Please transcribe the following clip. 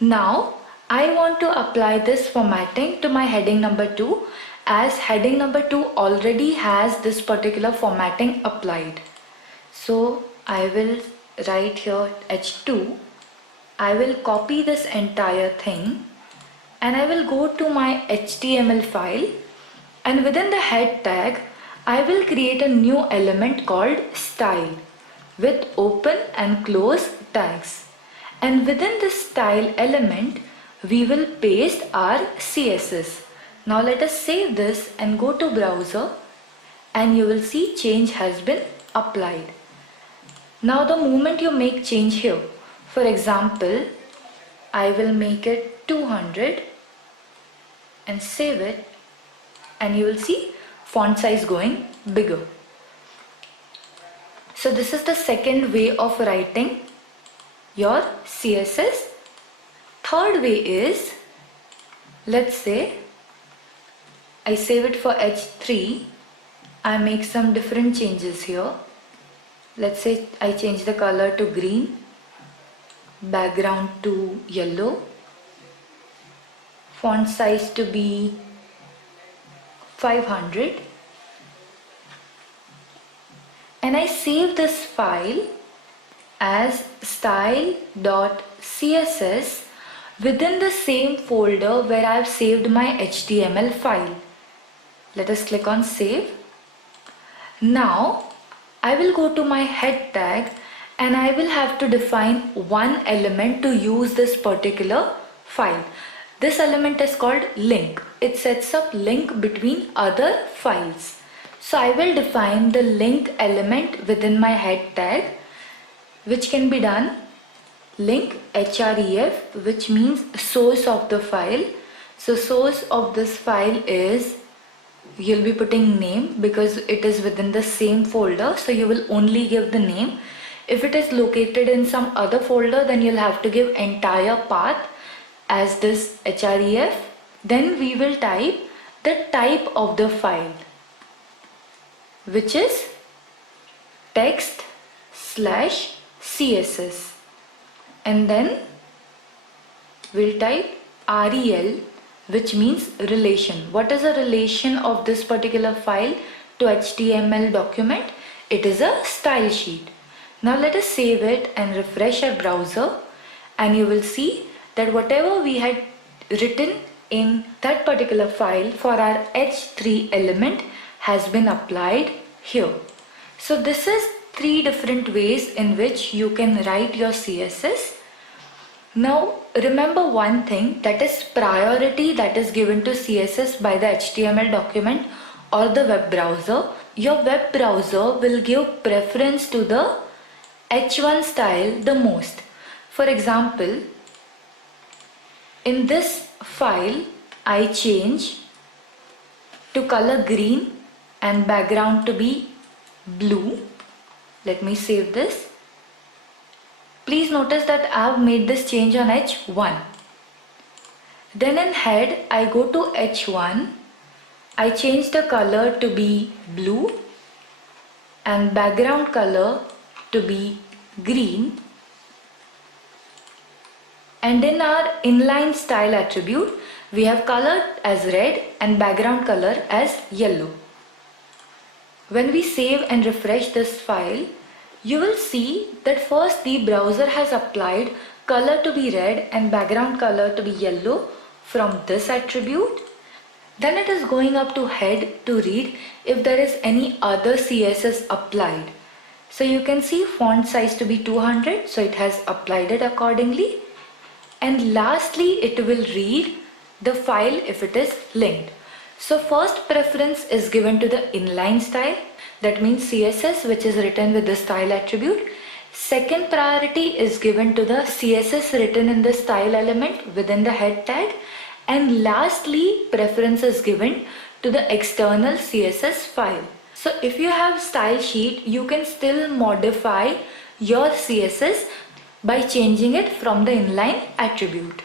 Now I want to apply this formatting to my heading number 2, as heading number 2 already has this particular formatting applied. So I will write here H2. I will copy this entire thing and I will go to my HTML file, and within the head tag I will create a new element called style with open and close tags, and within this style element we will paste our CSS. Now let us save this and go to browser, and you will see change has been applied. Now the moment you make change here, for example, I will make it 200 and save it, and you will see font size going bigger. So this is the second way of writing your CSS. Third way is, let's say I save it for H3, I make some different changes here. Let's say I change the color to green, background to yellow, font size to be 500, and I save this file as style.css within the same folder where I have saved my HTML file. Let us click on save. Now I will go to my head tag and I will have to define one element to use this particular file. This element is called link. It sets up link between other files. So I will define the link element within my head tag, which can be done link href, which means source of the file. So source of this file is, you'll be putting name because it is within the same folder, so you will only give the name. If it is located in some other folder, then you'll have to give entire path as this href. Then we will type the type of the file, which is text/CSS, and then we'll type rel, which means relation. What is the relation of this particular file to HTML document? It is a style sheet. Now let us save it and refresh our browser, and you will see that whatever we had written in that particular file for our H3 element has been applied here. So this is 3 different ways in which you can write your CSS. Now remember one thing, that is priority that is given to CSS by the HTML document or the web browser. Your web browser will give preference to the H1 style the most. For example, in this file I change to color green and background to be blue. Let me save this. Please notice that I have made this change on H1. Then in head I go to H1, I change the color to be blue and background color to be green, and in our inline style attribute we have color as red and background color as yellow. When we save and refresh this file, you will see that first the browser has applied color to be red and background color to be yellow from this attribute. Then it is going up to head to read if there is any other CSS applied. So you can see font size to be 200, so it has applied it accordingly. And lastly, it will read the file if it is linked. So first preference is given to the inline style, that means CSS which is written with the style attribute. Second priority is given to the CSS written in the style element within the head tag. And lastly, preference is given to the external CSS file. So if you have style sheet, you can still modify your CSS by changing it from the inline attribute.